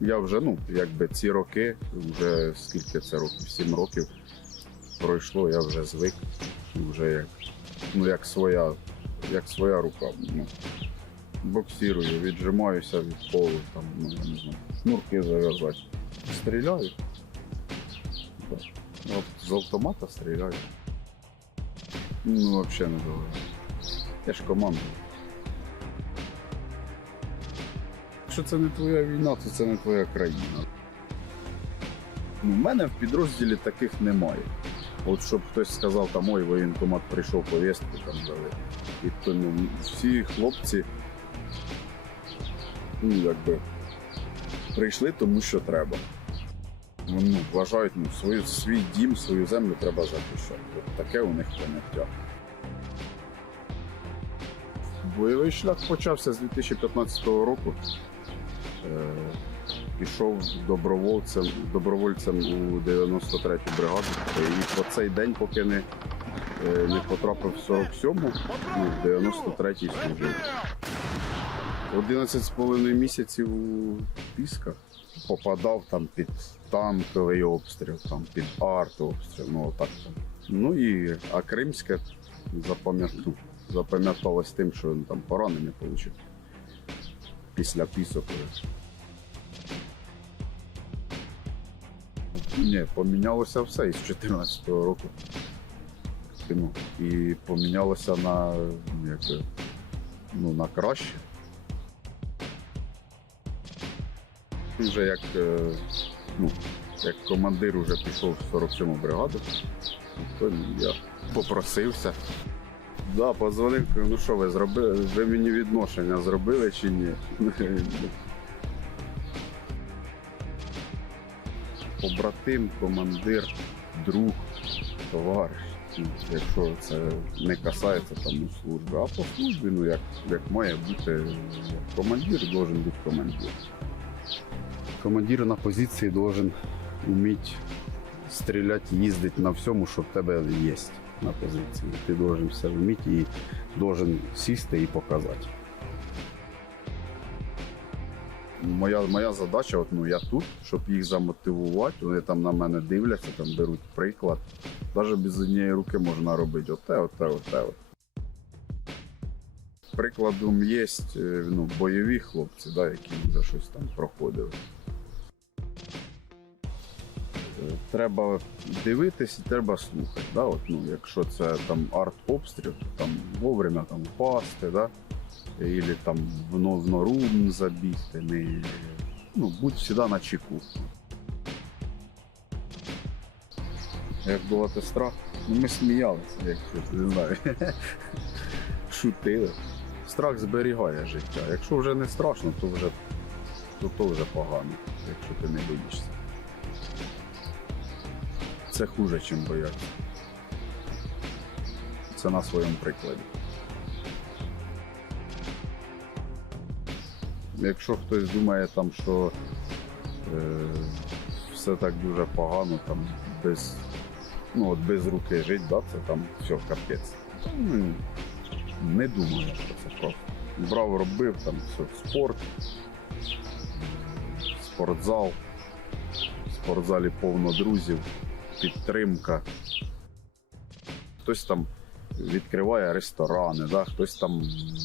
Я вже, ну, якби ці роки, вже скільки це років, сім років пройшло, я вже звик, вже як, ну, як своя, як своя рука. Ну, боксірую, віджимаюся від полу, там, ну, я не знаю, шнурки зав'язати. Стріляю. Так. От з автомата стріляю. Ну, взагалі не довго. Я ж команда. Якщо це не твоя війна, то це не твоя країна. Ну, в мене в підрозділі таких немає. От щоб хтось сказав, там ой, воєнкомат прийшов повістку там дали. І то ну, всі хлопці, ну якби прийшли тому, що треба. Ну, вважають, ну, свою, свій дім, свою землю треба захищати. От таке у них поняття. Бойовий шлях почався з 2015 року. Е, пішов добровольцем, добровольцем у 93-ю бригаду. І по цей день, поки не, е, не потрапив в 47-му, ну, в 93-й служив. 11,5 місяців у Пісках попадав там під танковий обстріл, там під артобстріл, ну отак. Ну і а Кримське запам'ятав, запам'яталось тим, що він там поранення отримав після пісок. Ні, помінялося все із 2014 року. Ну, і помінялося на, ну, як, ну, на краще. Вже як, е, ну, як командир вже пішов в 47-му бригаду, то я попросився. Да, позвонив, ну що ви зробили? Ви мені відношення зробили чи ні? Побратим, командир, друг, товариш. Ну, Якщо це не касається там служби, а по службі, ну як, як має бути командир, должен бути командир. Командир на позиції должен вміти стріляти, їздити на всьому, що в тебе є на позиції. Ти должен все вміти і должен сісти і показати. Моя, моя задача, от, ну, я тут, щоб їх замотивувати, вони там на мене дивляться, там беруть приклад. Навіть без однієї руки можна робити оте, оте, оте. От. Прикладом є ну, бойові хлопці, да, які вже щось там проходили. Е, Треба дивитись і треба слухати. Да? От, ну, якщо це там арт-обстріл, то там вовремя там впасти, да? Или там в, но- в нору забігти, ну, будь завжди на чеку. Як долати страх? Ну, ми сміялися, як не знаю. Шутили. Страх зберігає життя. Якщо вже не страшно, то вже, то, то вже погано, якщо ти не боїшся. Це хуже, чим боятися. Це на своєму прикладі. Якщо хтось думає, там, що е, все так дуже погано, там без, ну, от без руки жити, да, це там все капець. Ну, не думаю, що це просто. Брав, робив там все, спорт, спортзал. В спортзалі повно друзів, підтримка. Хтось там відкриває ресторани, да? хтось там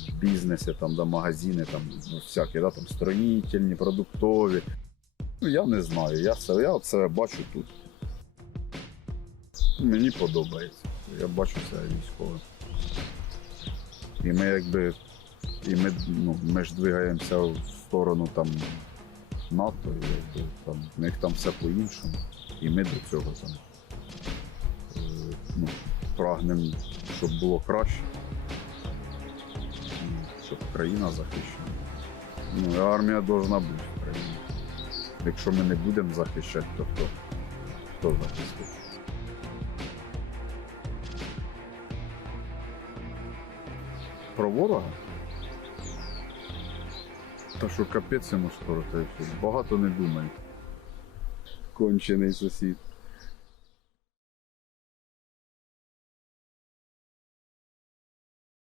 в бізнесі, там, да, магазини, там, ну, всякі, да? там, строїтельні, продуктові. Ну, я не знаю, я, це, я себе бачу тут. Мені подобається. Я бачу себе військовим. І ми якби. І ми, ну, ми ж двигаємося в сторону там НАТО, якби, там, в них там все по-іншому. І ми до цього там, е, ну, прагнемо, щоб було краще, щоб країна захищена. Ну, і армія повинна бути в країні. Якщо ми не будемо захищати, то хто, хто захистить? Про ворога? Та що капець йому скоро, багато не думай. Кончений сусід.